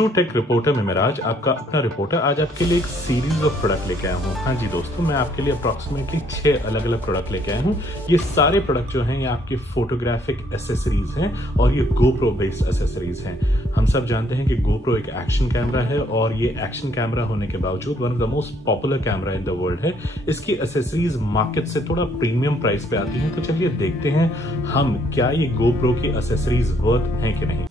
True take reporter में मैं राज, आपका अपना रिपोर्टर। आज आपके लिए एक सीरीज ऑफ प्रोडक्ट लेके आया हूँ। हाँ जी दोस्तों, मैं आपके लिए अप्रॉक्सीमेटली 6 अलग अलग प्रोडक्ट लेके आया हूँ। ये सारे प्रोडक्ट जो हैं ये आपके फोटोग्राफिक एसेसरीज हैं और ये GoPro बेस्ड एसेसरीज हैं। हम सब जानते हैं कि GoPro एक एक्शन कैमरा है और ये एक्शन कैमरा होने के बावजूद one of the most popular camera in the world है। इसकी एसेसरीज मार्केट से थोड़ा प्रीमियम प्राइस पे आती हैं। तो चलिए देखते हैं हम क्या ये GoPro की एसेसरीज वर्थ हैं कि नहीं।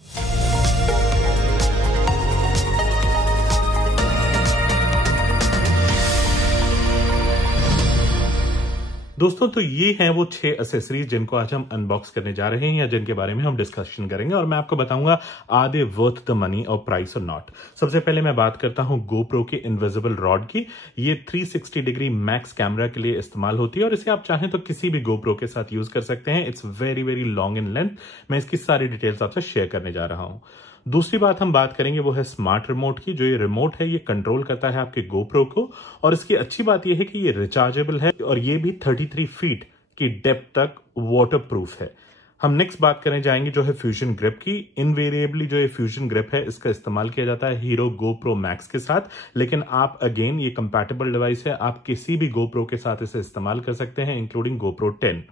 दोस्तों, तो ये हैं वो 6 एसेसरीज जिनको आज हम अनबॉक्स करने जा रहे हैं या जिनके बारे में हम डिस्कशन करेंगे और मैं आपको बताऊंगा are they worth the money और प्राइस और नॉट। सबसे पहले मैं बात करता हूं GoPro की इनविजिबल रॉड की। ये 360 डिग्री मैक्स कैमरा के लिए इस्तेमाल होती है और इसे आप चाहें तो किसी भी GoPro के साथ यूज कर सकते हैं। It's very very long in length. मैं इसकी सारी डिटेल्स आपसे शेयर करने जा रहा हूं। दूसरी बात हम बात करेंगे वो है स्मार्ट रिमोट की। जो ये रिमोट है ये कंट्रोल करता है आपके GoPro को और इसकी अच्छी बात ये है कि ये रिचार्जेबल है और ये भी 33 फीट की डेप्थ तक वाटरप्रूफ है। हम नेक्स्ट बात करने जाएंगे जो है फ्यूजन ग्रिप की। इनवेरिएबली जो ये फ्यूजन ग्रिप है इसका इस्तेमाल किया जाता है हीरो GoPro Max के साथ, लेकिन आप अगेन ये कंपैटिबल डिवाइस है, आप किसी भी GoPro के साथ इसे इस्तेमाल कर सकते हैं इंक्लूडिंग GoPro 10।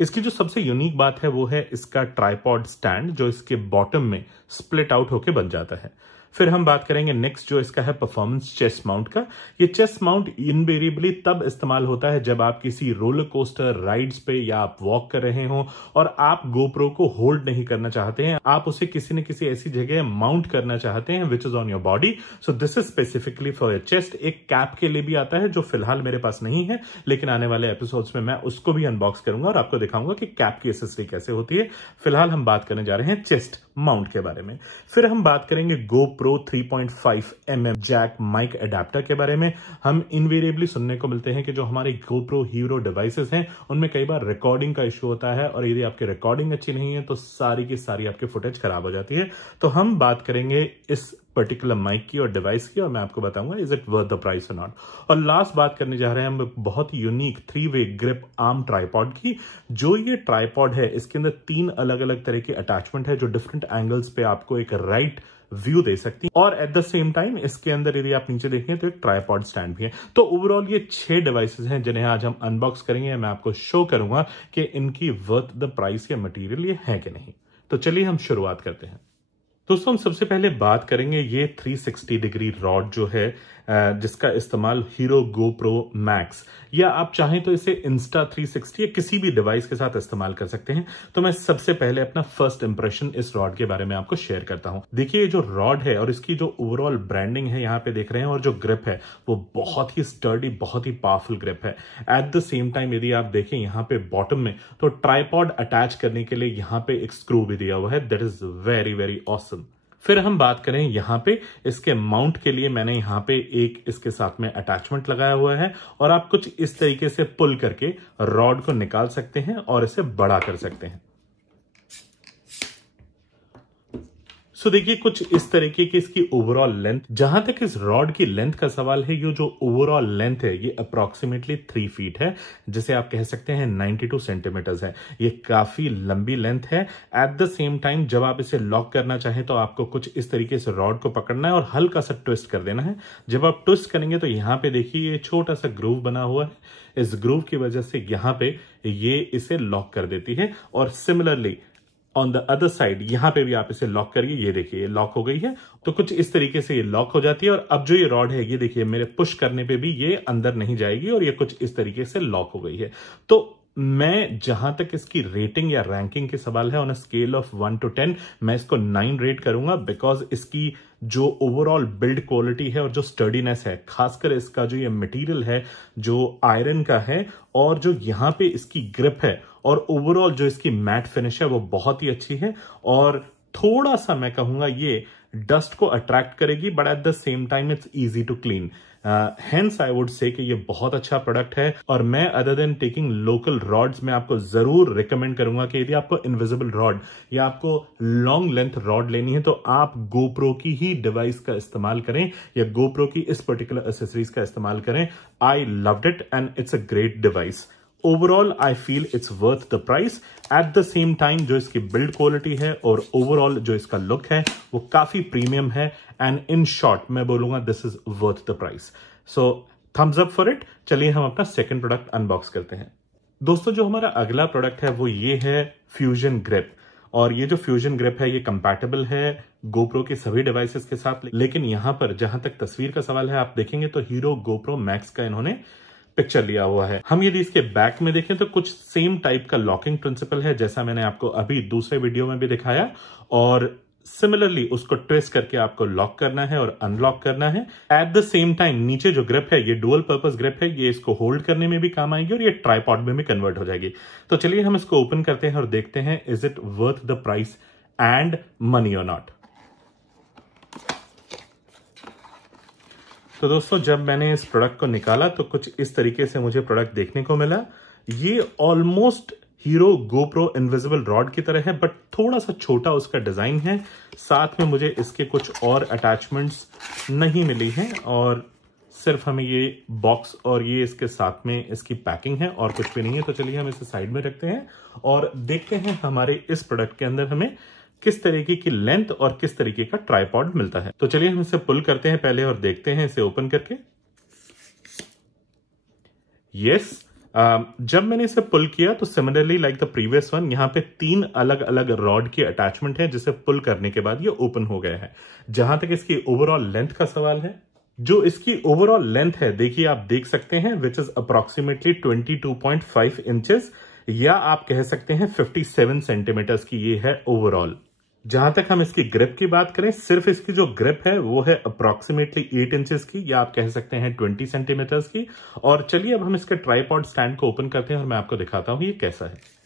इसकी जो सबसे यूनिक बात है वो है इसका ट्राइपॉड स्टैंड जो इसके बॉटम में स्प्लिट आउट होकर बन जाता है। फिर हम बात करेंगे नेक्स्ट जो इसका है परफॉर्मेंस चेस्ट माउंट का। ये चेस्ट माउंट इनवेरिएबली तब इस्तेमाल होता है जब आप किसी रोलर कोस्टर राइड्स पे या आप वॉक कर रहे हो और आप GoPro को होल्ड नहीं करना चाहते हैं, आप उसे किसी न किसी ऐसी जगह माउंट करना चाहते हैं which is on your body. So this is specifically for your chest. एक कैप के लिए भी आता है जो फिलहाल मेरे पास नहीं है, लेकिन आने वाले एपिसोड्स में मैं उसको भी अनबॉक्स करूंगा और आपको दिखाऊंगा कि कैप की एसेसरी कैसे होती है। फिलहाल हम बात करने जा रहे हैं चेस्ट माउंट के बारे में। फिर हम बात करेंगे GoPro 3.5mm Jack mic adapter के बारे में। हम इनवेरिएबली सुनने को मिलते हैं कि जो हमारे GoPro हीरो डिवाइसेस हैं उनमें कई बार रिकॉर्डिंग का इश्यू होता है और यदि आपकी रिकॉर्डिंग अच्छी नहीं है तो सारी की सारी आपकी फुटेज खराब हो जाती है। तो हम बात करेंगे इस पर्टिकुलर माइक की और डिवाइस की और मैं आपको बताऊंगा is it worth the price और नॉट। और लास्ट बात करने जा रहे हैं हम बहुत यूनिक 3-वे ग्रिप आर्म ट्राइपॉड की। जो ये ट्राइपॉड है इसके अंदर 3 अलग अलग तरह के अटैचमेंट है जो डिफरेंट एंगल्स पे आपको एक राइट व्यू दे सकती है और एट द सेम टाइम इसके अंदर यदि आप नीचे देखें तो एक ट्राइपॉड स्टैंड भी है। तो ओवरऑल ये 6 डिवाइसेस हैं जिन्हें आज हम अनबॉक्स करेंगे। मैं आपको शो करूंगा कि इनकी वर्थ द प्राइस या मटेरियल ये है कि नहीं। तो चलिए हम शुरुआत करते हैं। दोस्तों, हम सबसे पहले बात करेंगे ये 360 डिग्री रॉड जो है जिसका इस्तेमाल हीरो GoPro Max या आप चाहें तो इसे Insta 360 या किसी भी डिवाइस के साथ इस्तेमाल कर सकते हैं। तो मैं सबसे पहले अपना फर्स्ट इंप्रेशन इस रॉड के बारे में आपको शेयर करता हूं। देखिए, ये जो रॉड है और इसकी जो ओवरऑल ब्रांडिंग है यहाँ पे देख रहे हैं और जो ग्रिप है वो बहुत ही स्टर्डी, बहुत ही पावरफुल ग्रिप है। एट द सेम टाइम यदि आप देखें यहाँ पे बॉटम में तो ट्राइपॉड अटैच करने के लिए यहाँ पे एक स्क्रू भी दिया हुआ है। That is very very awesome. फिर हम बात करें यहाँ पे इसके माउंट के लिए मैंने यहाँ पे एक इसके साथ में अटैचमेंट लगाया हुआ है और आप कुछ इस तरीके से पुल करके रॉड को निकाल सकते हैं और इसे बड़ा कर सकते हैं। सो देखिए, कुछ इस तरीके की इसकी ओवरऑल लेंथ। जहां तक इस रॉड की लेंथ का सवाल है, ये जो ओवरऑल लेंथ है ये अप्रोक्सीमेटली 3 फीट है, जिसे आप कह सकते हैं 92 सेंटीमीटर्स है। ये काफी लंबी लेंथ है। एट द सेम टाइम जब आप इसे लॉक करना चाहें तो आपको कुछ इस तरीके से रॉड को पकड़ना है और हल्का सा ट्विस्ट कर देना है। जब आप ट्विस्ट करेंगे तो यहाँ पे देखिए ये छोटा सा ग्रूव बना हुआ है। इस ग्रूव की वजह से यहाँ पे ये इसे लॉक कर देती है और similarly on the other side यहां पे भी आप इसे लॉक करिए। ये देखिए, ये लॉक हो गई है। तो कुछ इस तरीके से ये लॉक हो जाती है और अब जो ये रॉड है ये देखिए मेरे पुश करने पे भी ये अंदर नहीं जाएगी और ये कुछ इस तरीके से लॉक हो गई है। तो मैं जहां तक इसकी रेटिंग या रैंकिंग के सवाल है on a scale of 1 to 10 मैं इसको 9 रेट करूंगा बिकॉज इसकी जो ओवरऑल बिल्ड क्वालिटी है और जो स्टर्डीनेस है, खासकर इसका जो ये मटेरियल है जो आयरन का है और जो यहाँ पे इसकी ग्रिप है और ओवरऑल जो इसकी मैट फिनिश है वो बहुत ही अच्छी है और थोड़ा सा मैं कहूंगा ये डस्ट को अट्रैक्ट करेगी but at the same time it's easy to clean. Hence I would say कि ये बहुत अच्छा प्रोडक्ट है और मैं other than taking local rods में आपको जरूर रिकमेंड करूंगा कि यदि आपको इनविजिबल रॉड या आपको लॉन्ग लेंथ रॉड लेनी है तो आप GoPro की ही डिवाइस का इस्तेमाल करें या GoPro की इस पर्टिकुलर एक्सेसरीज का इस्तेमाल करें। I loved it and it's a great device. Overall I feel it's worth the price. Eight the same time जो इसकी बिल्ड क्वालिटी है और ओवरऑल जो इसका लुक है वो काफी प्रीमियम है एंड इन शॉर्ट मैं बोलूंगा this is worth the price. So thumbs up for it. चलिए हम अपना सेकंड प्रोडक्ट अनबॉक्स करते हैं। दोस्तों जो हमारा अगला प्रोडक्ट है वो ये है फ्यूजन ग्रिप। और ये जो फ्यूजन ग्रिप है ये कंपैटिबल है गोप्रो के सभी डिवाइसेस के साथ, लेकिन यहां पर जहां तक तस्वीर का सवाल है आप देखेंगे तो हीरो गोप्रो मैक्स का इन्होंने पिक्चर लिया हुआ है। हम यदि इसके बैक में देखें तो कुछ सेम टाइप का लॉकिंग प्रिंसिपल है जैसा मैंने आपको अभी दूसरे वीडियो में भी दिखाया, और सिमिलरली उसको ट्विस्ट करके आपको लॉक करना है और अनलॉक करना है। एट द सेम टाइम नीचे जो ग्रिप है ये डुअल पर्पस ग्रिप है, ये इसको होल्ड करने में भी काम आएगी और ये ट्राइपॉड में भी कन्वर्ट हो जाएगी। तो चलिए हम इसको ओपन करते हैं और देखते हैं is it worth the price and money और नॉट। तो दोस्तों जब मैंने इस प्रोडक्ट को निकाला तो कुछ इस तरीके से मुझे प्रोडक्ट देखने को मिला। ये almost hero GoPro invisible rod की तरह है, बट थोड़ा सा छोटा उसका डिजाइन है। साथ में मुझे इसके कुछ और अटैचमेंट्स नहीं मिली हैं और सिर्फ हमें ये बॉक्स और ये इसके साथ में इसकी पैकिंग है और कुछ भी नहीं है। तो चलिए हम इसे साइड में रखते हैं और देखते हैं हमारे इस प्रोडक्ट के अंदर हमें किस तरीके की लेंथ और किस तरीके का ट्राइपॉड मिलता है। तो चलिए हम इसे पुल करते हैं पहले और देखते हैं इसे ओपन करके। यस, जब मैंने इसे पुल किया तो similarly like the previous one यहां पे 3 अलग अलग रॉड की अटैचमेंट है जिसे पुल करने के बाद ये ओपन हो गया है। जहां तक इसकी ओवरऑल लेंथ का सवाल है, जो इसकी ओवरऑल लेंथ है देखिए आप देख सकते हैं विच इज अप्रोक्सीमेटली 22.5 इंचेस, या आप कह सकते हैं 57 सेंटीमीटर्स की ये है ओवरऑल। जहां तक हम इसकी ग्रिप की बात करें, सिर्फ इसकी जो ग्रिप है वो है अप्रोक्सीमेटली 8 इंचेस की, या आप कह सकते हैं 20 सेंटीमीटर्स की। और चलिए अब हम इसके ट्राइपॉड स्टैंड को ओपन करते हैं और मैं आपको दिखाता हूं ये कैसा है।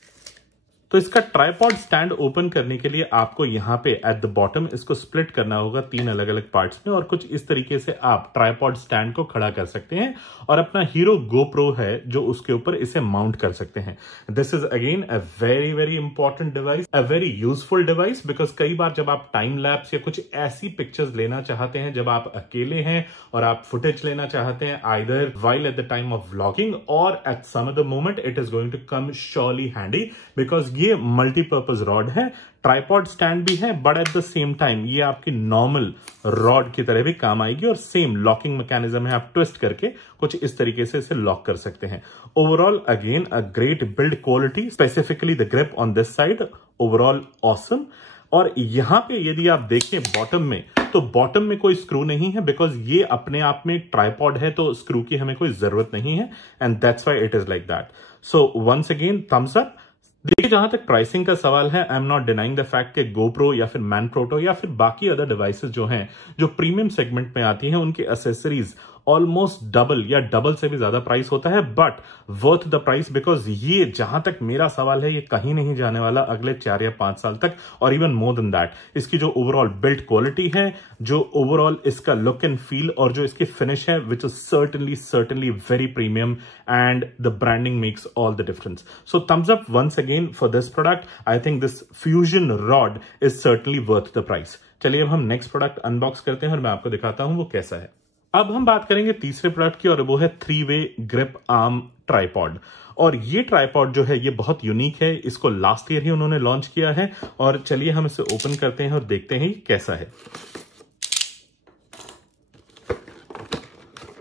तो इसका ट्राइपॉड स्टैंड ओपन करने के लिए आपको यहां पे एट द बॉटम इसको स्प्लिट करना होगा 3 अलग अलग पार्ट्स में, और कुछ इस तरीके से आप ट्राइपॉड स्टैंड को खड़ा कर सकते हैं और अपना हीरो गोप्रो है जो उसके ऊपर इसे माउंट कर सकते हैं। This is again a very very important device, a very useful device, because कई बार जब आप टाइम लैप्स या कुछ ऐसी पिक्चर्स लेना चाहते हैं जब आप अकेले हैं और आप फुटेज लेना चाहते हैं either while at the time of vlogging और at some other moment, it is going to come surely handy, because ये मल्टीपर्पज रॉड है, ट्राइपॉड स्टैंड भी है, but at the same time ये आपकी नॉर्मल रॉड की तरह भी काम आएगी और सेम लॉकिंग मैकेनिज्म है, आप ट्विस्ट करके कुछ इस तरीके से इसे लॉक कर सकते हैं। Overall again a great build quality, specifically the grip on this side overall awesome. और यहां पे यदि आप देखें बॉटम में, तो बॉटम में कोई स्क्रू नहीं है बिकॉज ये अपने आप में ट्राइपॉड है, तो स्क्रू की हमें कोई जरूरत नहीं है, and that's why it is like that. So once again thumbs up. देखिए जहां तक प्राइसिंग का सवाल है, I am not denying the fact कि गोप्रो या फिर मैनफ्रोटो या फिर बाकी अदर डिवाइसेस जो हैं जो प्रीमियम सेगमेंट में आती हैं उनकी एसेसरीज ऑलमोस्ट डबल या डबल से भी ज्यादा प्राइस होता है, but worth the price because ये जहां तक मेरा सवाल है ये कहीं नहीं जाने वाला अगले 4 या 5 साल तक, और इवन मोर देन दैट। इसकी जो ओवरऑल बिल्ड क्वालिटी है, जो ओवरऑल इसका लुक एंड फील और जो इसकी फिनिश है which is certainly very premium, and the branding makes all the difference. So thumbs up once again for this product. I think this fusion rod is certainly worth the price. चलिए अब हम next product unbox करते हैं और मैं आपको दिखाता हूं वो कैसा है। अब हम बात करेंगे तीसरे प्रोडक्ट की और वो है 3-वे ग्रिप आर्म ट्राइपॉड। और ये ट्राइपॉड जो है ये बहुत यूनिक है, इसको लास्ट ईयर ही उन्होंने लॉन्च किया है। और चलिए हम इसे ओपन करते हैं और देखते हैं कैसा है।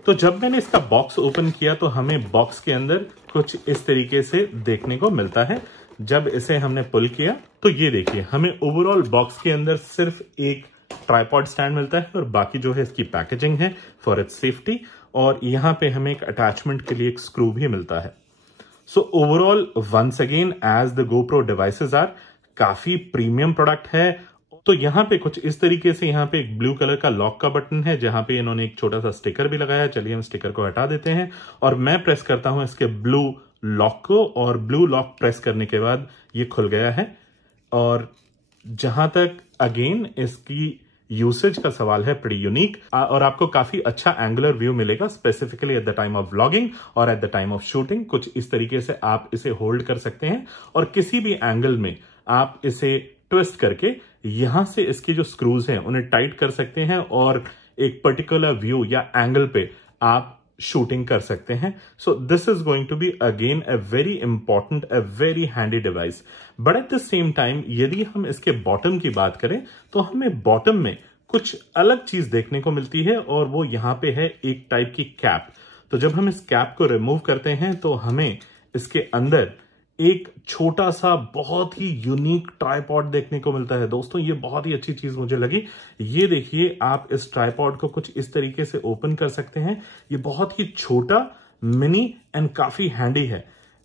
तो जब मैंने इसका बॉक्स ओपन किया तो हमें बॉक्स के अंदर कुछ इस तरीके से देखने को मिलता है। जब इसे हमने पुल किया तो ये देखिए हमें ओवरऑल बॉक्स के अंदर सिर्फ एक ट्राइपॉड स्टैंड मिलता है और बाकी जो है इसकी पैकेजिंग है फॉर इट्स सेफ्टी, और यहां पे हमें एक अटैचमेंट के लिए एक स्क्रू भी मिलता है। So overall once again as the GoPro devices are काफी प्रीमियम प्रोडक्ट है। तो यहां पे कुछ इस तरीके से यहां पे एक ब्लू कलर का लॉक का बटन है जहां पे इन्होंने एक छोटा सा स्टिकर भी लगाया है। चलिए हम स्टिकर को हटा देते हैं और मैं प्रेस करता हूं इसके ब्लू लॉक को, और ब्लू लॉक प्रेस करने के बाद ये खुल गया है। और जहां तक अगेन इसकी यूसेज का सवाल है, pretty यूनिक, और आपको काफी अच्छा एंगुलर व्यू मिलेगा specifically at the time of vlogging और at the time of shooting. कुछ इस तरीके से आप इसे होल्ड कर सकते हैं और किसी भी एंगल में आप इसे ट्विस्ट करके यहां से इसके जो स्क्रूज हैं उन्हें टाइट कर सकते हैं और एक पर्टिकुलर व्यू या एंगल पे आप शूटिंग कर सकते हैं। So this is going to be again a very important, a very handy device. But at the same time यदि हम इसके बॉटम की बात करें तो हमें बॉटम में कुछ अलग चीज देखने को मिलती है और वो यहाँ पे है एक टाइप की कैप। तो जब हम इस कैप को रिमूव करते हैं तो हमें इसके अंदर एक छोटा सा बहुत ही यूनिक ट्राइपॉड देखने को मिलता है। दोस्तों ये बहुत ही अच्छी चीज मुझे लगी। ये देखिए, आप इस ट्राइपॉड को कुछ इस तरीके से ओपन कर सकते हैं। ये बहुत ही छोटा, मिनी एंड काफी हैंडी है।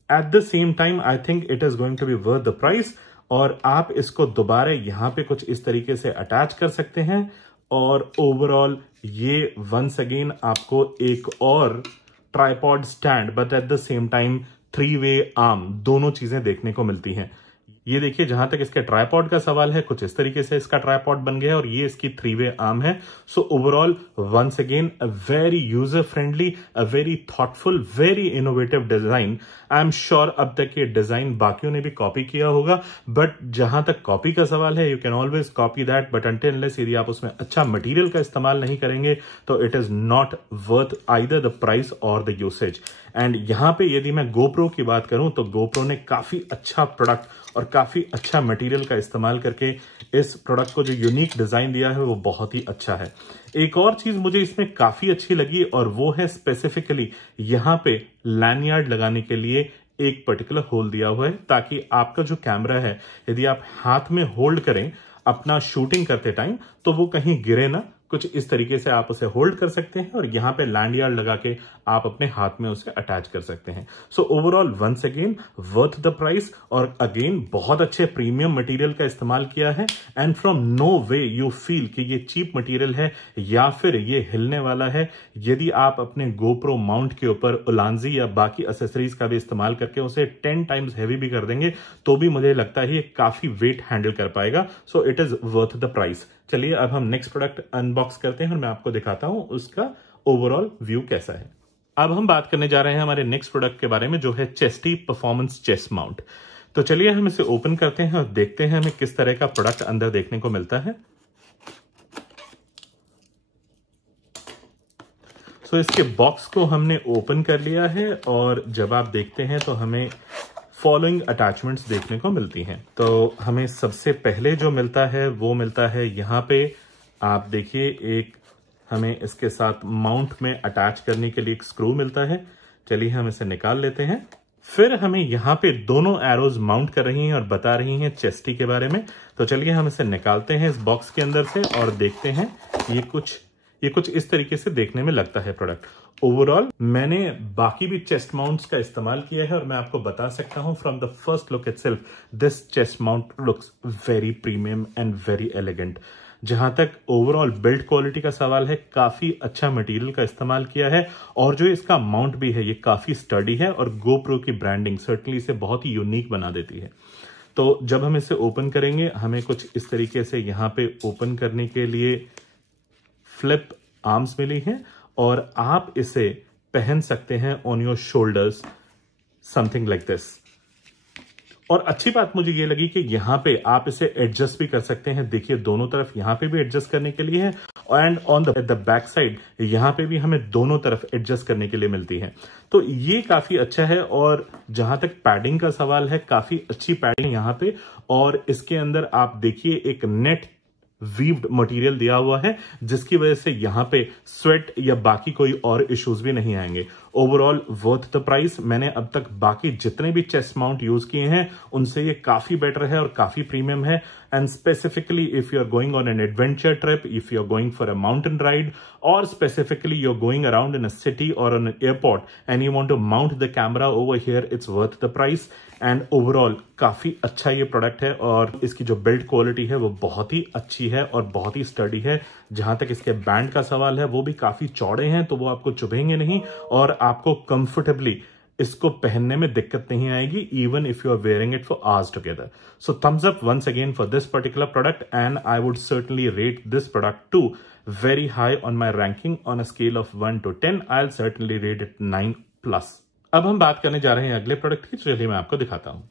At the same time I think it is going to be worth the price. और आप इसको दोबारा यहां पे कुछ इस तरीके से अटैच कर सकते हैं और ओवरऑल ये वंस अगेन आपको एक और tripod stand but at the same time 3-वे आर्म दोनों चीजें देखने को मिलती हैं। ये देखिए, जहां तक इसके ट्राइपॉड का सवाल है, कुछ इस तरीके से इसका ट्राइपॉड बन गया है और ये इसकी 3-वे आर्म है। So overall once again a very user friendly, a very thoughtful, very innovative design. I am sure अब तक ये डिजाइन बाकियों ने भी कॉपी किया होगा, बट जहां तक कॉपी का सवाल है, you can always copy that, but until unless यदि आप उसमें अच्छा मटेरियल का इस्तेमाल नहीं करेंगे तो it is not worth either the price और द यूसेज। एंड यहां पे यदि मैं गोप्रो की बात करूं तो गोप्रो ने काफी अच्छा प्रोडक्ट और काफी अच्छा मटेरियल का इस्तेमाल करके इस प्रोडक्ट को जो यूनिक डिजाइन दिया है वो बहुत ही अच्छा है। एक और चीज मुझे इसमें काफी अच्छी लगी और वो है स्पेसिफिकली यहां पे लैनियार्ड लगाने के लिए एक पर्टिकुलर होल दिया हुआ है, ताकि आपका जो कैमरा है यदि आप हाथ में होल्ड करें अपना शूटिंग करते टाइम तो वो कहीं गिरे ना। कुछ इस तरीके से आप उसे होल्ड कर सकते हैं और यहां पे लैंडयार्ड लगा के आप अपने हाथ में उसे अटैच कर सकते हैं। So overall once again worth the price और अगेन बहुत अच्छे प्रीमियम मटेरियल का इस्तेमाल किया है। And from no way you feel कि ये चीप मटेरियल है या फिर ये हिलने वाला है। यदि आप अपने गोप्रो माउंट के ऊपर उलांजी या बाकी एसेसरीज का भी इस्तेमाल करके उसे 10 टाइम्स हैवी भी कर देंगे तो भी मुझे लगता है ये काफी वेट हैंडल कर पाएगा। So it is worth the price. चलिए अब हम नेक्स्ट प्रोडक्ट अनबॉक्स करते हैं और मैं आपको दिखाता हूं उसका ओवरऑल व्यू कैसा है। अब हम बात करने जा रहे हैं हमारे नेक्स्ट प्रोडक्ट के बारे में, जो है चेस्टी परफॉर्मेंस चेस्ट माउंट। तो चलिए हम इसे ओपन करते हैं और देखते हैं हमें किस तरह का प्रोडक्ट अंदर देखने को मिलता है। सो इसके बॉक्स को हमने ओपन कर लिया है और जब आप देखते हैं तो हमें फॉलोइंग अटैचमेंट्स देखने को मिलती हैं। तो हमें सबसे पहले जो मिलता है वो मिलता है यहाँ पे, आप देखिए, एक हमें इसके साथ माउंट में अटैच करने के लिए एक स्क्रू मिलता है। चलिए हम इसे निकाल लेते हैं। फिर हमें यहाँ पे दोनों एरोज माउंट कर रही हैं और बता रही हैं चेस्टी के बारे में। तो चलिए हम इसे निकालते हैं इस बॉक्स के अंदर से और देखते हैं ये कुछ इस तरीके से देखने में लगता है प्रोडक्ट। ओवरऑल मैंने बाकी भी चेस्ट माउंट्स का इस्तेमाल किया है और मैं आपको बता सकता हूं from the first look itself this chest mount looks very premium and very elegant. जहां तक ओवरऑल बिल्ड क्वालिटी का सवाल है, काफी अच्छा मटेरियल का इस्तेमाल किया है और जो इसका माउंट भी है ये काफी स्टडी है और गोप्रो की ब्रांडिंग सर्टनली इसे बहुत ही यूनिक बना देती है। तो जब हम इसे ओपन करेंगे हमें कुछ इस तरीके से यहाँ पे ओपन करने के लिए फ्लिप आर्म्स मिली हैं और आप इसे पहन सकते हैं on your shoulders, something like this. और अच्छी बात मुझे ये लगी कि यहां पे आप इसे एडजस्ट भी कर सकते हैं। देखिए दोनों तरफ यहां पे भी एडजस्ट करने के लिए है and on the back side यहां पे भी हमें दोनों तरफ एडजस्ट करने के लिए मिलती है। तो ये काफी अच्छा है। और जहां तक पैडिंग का सवाल है, काफी अच्छी पैडिंग यहां पे, और इसके अंदर आप देखिए एक नेट वीव्ड मटेरियल दिया हुआ है जिसकी वजह से यहां पे स्वेट या बाकी कोई और इश्यूज भी नहीं आएंगे। Overall worth the price. मैंने अब तक बाकी जितने भी चेस्ट माउंट यूज किए हैं उनसे ये काफी बेटर है और काफी प्रीमियम है। And specifically if you are going on an adventure trip, if you are going for a mountain ride, or specifically you are going around in a city or on an airport and you want to mount the camera over here, it's worth the price. And overall काफी अच्छा ये product है और इसकी जो build quality है वो बहुत ही अच्छी है और बहुत ही स्टडी है। जहां तक इसके बैंड का सवाल है वो भी काफी चौड़े हैं तो वो आपको चुभेंगे नहीं और आपको कंफर्टेबली इसको पहनने में दिक्कत नहीं आएगी, even if you are wearing it for hours together. So thumbs up once again for this particular product and I would certainly rate this product to very high on my ranking on a scale of 1 to 10. I'll certainly rate it 9+. अब हम बात करने जा रहे हैं अगले product की, चलिए मैं आपको दिखाता हूं।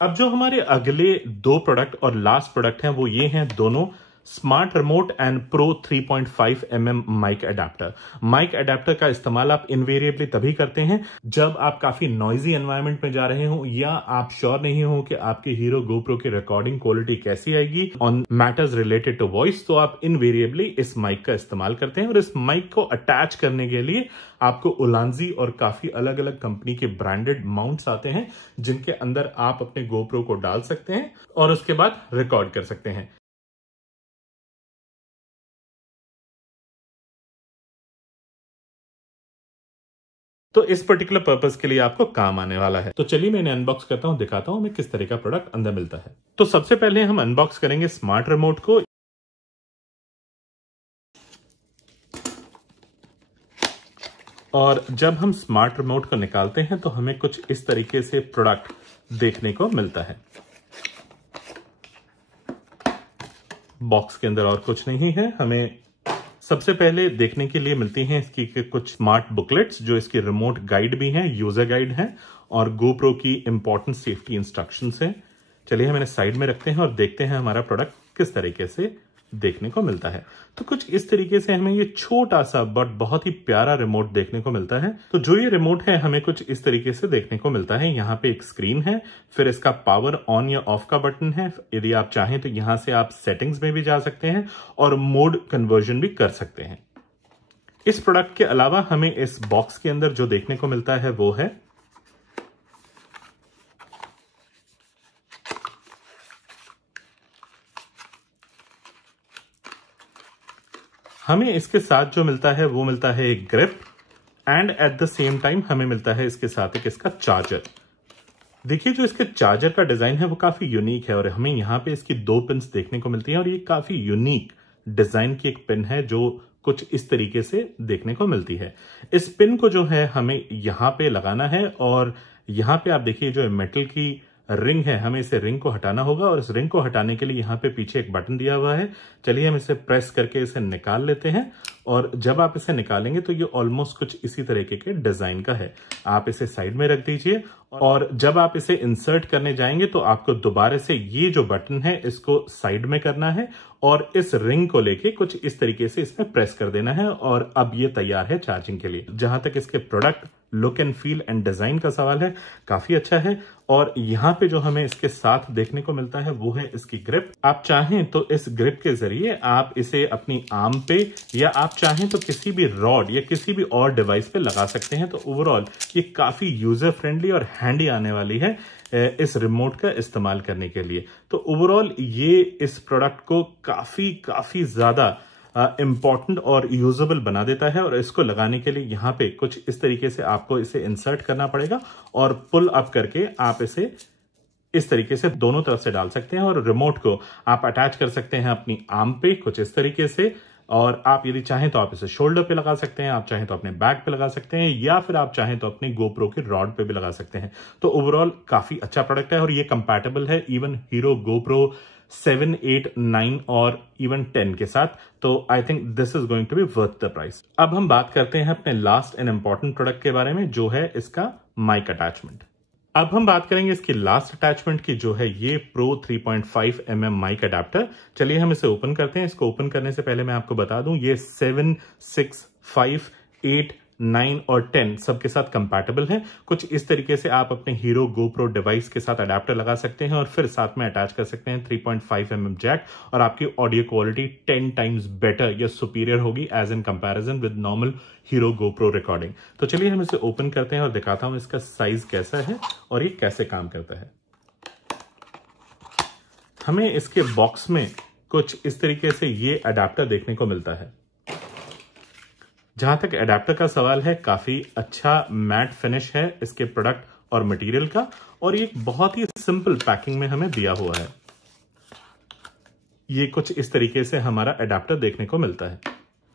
अब जो हमारे अगले दो प्रोडक्ट और लास्ट प्रोडक्ट हैं वो ये हैं दोनों smart remote and pro 3.5 mm mic adapter. Mic adapter का इस्तेमाल आप इनवेरिएबली तभी करते हैं जब आप काफी नॉइजी एनवायरनमेंट में जा रहे हो या आप श्योर नहीं हो कि आपके हीरो गोप्रो की रिकॉर्डिंग क्वालिटी कैसी आएगी on matters related to voice, तो आप इनवेरिएबली इस माइक का इस्तेमाल करते हैं। और इस माइक को अटैच करने के लिए आपको उलांजी और काफी अलग अलग कंपनी के ब्रांडेड माउंट्स आते हैं जिनके अंदर आप अपने गोप्रो को डाल सकते हैं और उसके बाद रिकॉर्ड कर सकते हैं। तो इस पर्टिकुलर पर्पस के लिए आपको काम आने वाला है। तो चलिए मैं इन्हें अनबॉक्स करता हूं, दिखाता हूं मैं किस तरह का प्रोडक्ट अंदर मिलता है। तो सबसे पहले हम अनबॉक्स करेंगे स्मार्ट रिमोट को। और जब हम स्मार्ट रिमोट को निकालते हैं तो हमें कुछ इस तरीके से प्रोडक्ट देखने को मिलता है। बॉक्स के अंदर और कुछ नहीं है। हमें सबसे पहले देखने के लिए मिलती हैं इसकी कुछ स्मार्ट बुकलेट्स जो इसकी रिमोट गाइड भी हैं, यूजर गाइड है और गोप्रो की इंपॉर्टेंट सेफ्टी इंस्ट्रक्शंस हैं। चलिए हम इन्हें साइड में रखते हैं और देखते हैं हमारा प्रोडक्ट किस तरीके से देखने को मिलता है। तो कुछ इस तरीके से हमें ये छोटा सा बट बहुत ही प्यारा रिमोट देखने को मिलता है। तो जो ये रिमोट है हमें कुछ इस तरीके से देखने को मिलता है। यहाँ पे एक स्क्रीन है, फिर इसका पावर ऑन या ऑफ का बटन है। यदि आप चाहें तो यहां से आप सेटिंग्स में भी जा सकते हैं और मोड कन्वर्जन भी कर सकते हैं। इस प्रोडक्ट के अलावा हमें इस बॉक्स के अंदर जो देखने को मिलता है वो है हमें इसके साथ जो मिलता है वो मिलता है एक grip and eight the same time हमें मिलता है इसके साथ एक इसका चार्जर। देखिए जो इसके चार्जर का डिजाइन है वो काफी यूनिक है और हमें यहाँ पे इसकी 2 पिन्स देखने को मिलती हैं और ये काफी यूनिक डिजाइन की एक पिन है जो कुछ इस तरीके से देखने को मिलती है। इस पिन को जो है हमें यहाँ पे लगाना है और यहाँ पे आप देखिए जो मेटल की रिंग है हमें इसे रिंग को हटाना होगा और इस रिंग को हटाने के लिए यहाँ पे पीछे एक बटन दिया हुआ है। चलिए हम इसे प्रेस करके इसे निकाल लेते हैं और जब आप इसे निकालेंगे तो ये ऑलमोस्ट कुछ इसी तरीके के डिजाइन का है। आप इसे साइड में रख दीजिए और जब आप इसे इंसर्ट करने जाएंगे तो आपको दोबारा से ये जो बटन है इसको साइड में करना है और इस रिंग को लेके कुछ इस तरीके से इसमें प्रेस कर देना है और अब ये तैयार है चार्जिंग के लिए। जहां तक इसके product look and feel and design का सवाल है काफी अच्छा है। और यहाँ पे जो हमें इसके साथ देखने को मिलता है वो है इसकी ग्रिप। आप चाहें तो इस ग्रिप के जरिए आप इसे अपनी आर्म पे या आप चाहें तो किसी भी रॉड या किसी भी और डिवाइस पे लगा सकते हैं। तो ओवरऑल ये काफी यूजर फ्रेंडली और हैंडी आने वाली है इस रिमोट का इस्तेमाल करने के लिए। तो ओवरऑल ये इस प्रोडक्ट को काफी ज्यादा इंपॉर्टेंट और यूजेबल बना देता है। और इसको लगाने के लिए यहाँ पे कुछ इस तरीके से आपको इसे इंसर्ट करना पड़ेगा और पुल अप करके आप इसे इस तरीके से दोनों तरफ से डाल सकते हैं और रिमोट को आप अटैच कर सकते हैं अपनी आर्म पे कुछ इस तरीके से। और आप यदि चाहें तो आप इसे शोल्डर पे लगा सकते हैं, आप चाहें तो अपने बैक पे लगा सकते हैं या फिर आप चाहें तो अपने गोप्रो के रॉड पे भी लगा सकते हैं। तो ओवरऑल काफी अच्छा प्रोडक्ट है और ये कंपैटिबल है इवन हीरो गोप्रो 7, 8, 9 और इवन 10 के साथ। तो I think this is going to be worth the price. अब हम बात करते हैं अपने लास्ट एंड इंपॉर्टेंट प्रोडक्ट के बारे में जो है इसका माइक अटैचमेंट। अब हम बात करेंगे इसकी लास्ट अटैचमेंट की जो है ये प्रो 3.5 mm माइक अडेप्टर। चलिए हम इसे ओपन करते हैं। इसको ओपन करने से पहले मैं आपको बता दूं ये 7, 6, 5, 8, 9 और 10 सबके साथ कंपैटिबल है। कुछ इस तरीके से आप अपने हीरो गोप्रो डिवाइस के साथ अडेप्टर लगा सकते हैं और फिर साथ में अटैच कर सकते हैं 3.5 mm जैक और आपकी ऑडियो क्वालिटी 10 टाइम्स बेटर या सुपीरियर होगी as in comparison with normal Hero GoPro recording. तो चलिए हम इसे ओपन करते हैं और दिखाता हूं इसका साइज कैसा है और ये कैसे काम करता है। हमें इसके बॉक्स में कुछ इस तरीके से ये अडेप्टर देखने को मिलता है। जहां तक अडेप्टर का सवाल है काफी अच्छा मैट फिनिश है इसके प्रोडक्ट और मटेरियल का और ये बहुत ही सिंपल पैकिंग में हमें दिया हुआ है। ये कुछ इस तरीके से हमारा अडेप्टर देखने को मिलता है।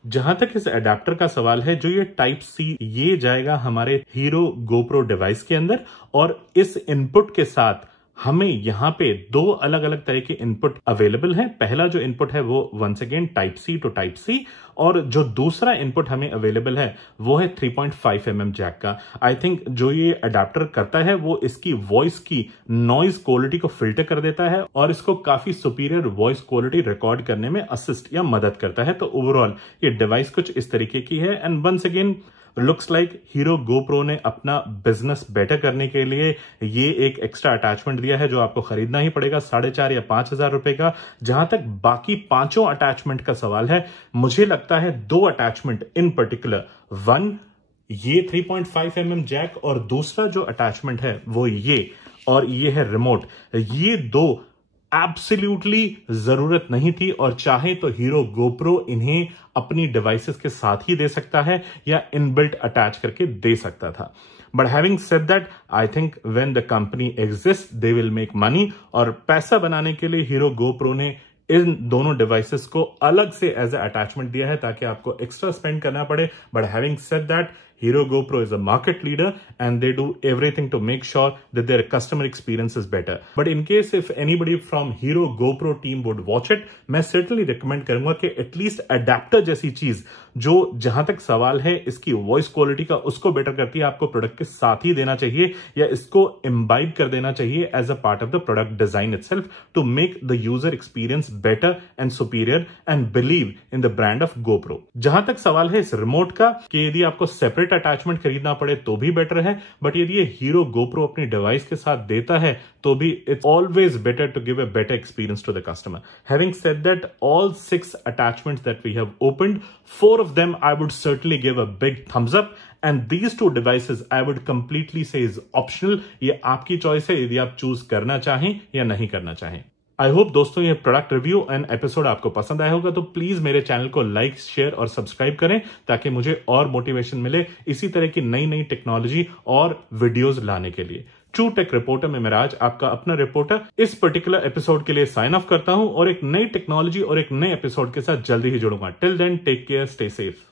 जहां तक इस अडेप्टर का सवाल है जो ये टाइप सी ये जाएगा हमारे हीरो गोप्रो डिवाइस के अंदर और इस इनपुट के साथ हमें यहां पे दो अलग अलग तरह के इनपुट अवेलेबल हैं। पहला जो इनपुट है वो once again type C to type C, और जो दूसरा इनपुट हमें अवेलेबल है वो है 3.5 mm जैक का। आई थिंक जो ये अडेप्टर करता है वो इसकी वॉइस की नॉइज क्वालिटी को फिल्टर कर देता है और इसको काफी सुपीरियर वॉइस क्वालिटी रिकॉर्ड करने में असिस्ट या मदद करता है। तो ओवरऑल ये डिवाइस कुछ इस तरीके की है। And once again looks like Hero GoPro ने अपना बिजनेस बेटर करने के लिए ये एक एक्स्ट्रा अटैचमेंट दिया है जो आपको खरीदना ही पड़ेगा 4,500 या 5,000 रुपए का। जहां तक बाकी पांचों अटैचमेंट का सवाल है, मुझे लगता है दो अटैचमेंट इन पर्टिकुलर, वन ये 3.5 mm जैक और दूसरा जो अटैचमेंट है वो ये, और ये है रिमोट। ये दो एब्सोल्युटली जरूरत नहीं थी, और चाहे तो हीरो GoPro इन्हें अपनी डिवाइसेस के साथ ही दे सकता है या इनबिल्ट अटैच करके दे सकता था। But having said that, I think when the company exist they will make money, और पैसा बनाने के लिए हीरो GoPro ने इन दोनों डिवाइसेस को अलग से एज ए अटैचमेंट दिया है ताकि आपको एक्स्ट्रा स्पेंड करना पड़े। But having said that, Hero GoPro is a market leader and they do everything to make sure that their customer experience is better. But in case if anybody from Hero GoPro team would watch it, मैं certainly recommend करूंगा कि at least adapter जैसी चीज जो जहां तक सवाल है इसकी वॉइस क्वालिटी का उसको बेटर करती है, आपको प्रोडक्ट के साथ ही देना चाहिए या इसको इम्बाइब कर देना चाहिए as a part of the product design itself to make the user experience better and superior and believe in the brand of GoPro। जहां तक सवाल है इस रिमोट का कि यदि आपको सेपरेट अटैचमेंट खरीदना पड़े तो भी बेटर है, बट यदि ये हीरो GoPro अपनी डिवाइस के साथ देता है तो भी it's always better to give a better experience to the customer. Having said that, all 6 attachments that we have opened, 4 of them I would certainly give a big thumbs up, and these 2 devices I would completely say is optional। ये आपकी choice है यदि आप choose करना चाहें या नहीं करना चाहें। आई होप दोस्तों ये प्रोडक्ट रिव्यू एंड एपिसोड आपको पसंद आया होगा, तो प्लीज मेरे चैनल को लाइक, शेयर और सब्सक्राइब करें ताकि मुझे और मोटिवेशन मिले इसी तरह की नई नई टेक्नोलॉजी और वीडियोस लाने के लिए। ट्रू टेक रिपोर्टर में मैं राज, आपका अपना रिपोर्टर, इस पर्टिकुलर एपिसोड के लिए साइन ऑफ करता हूं और एक नई टेक्नोलॉजी और एक नए एपिसोड के साथ जल्दी ही जुड़ूंगा। Till then, take care, stay safe.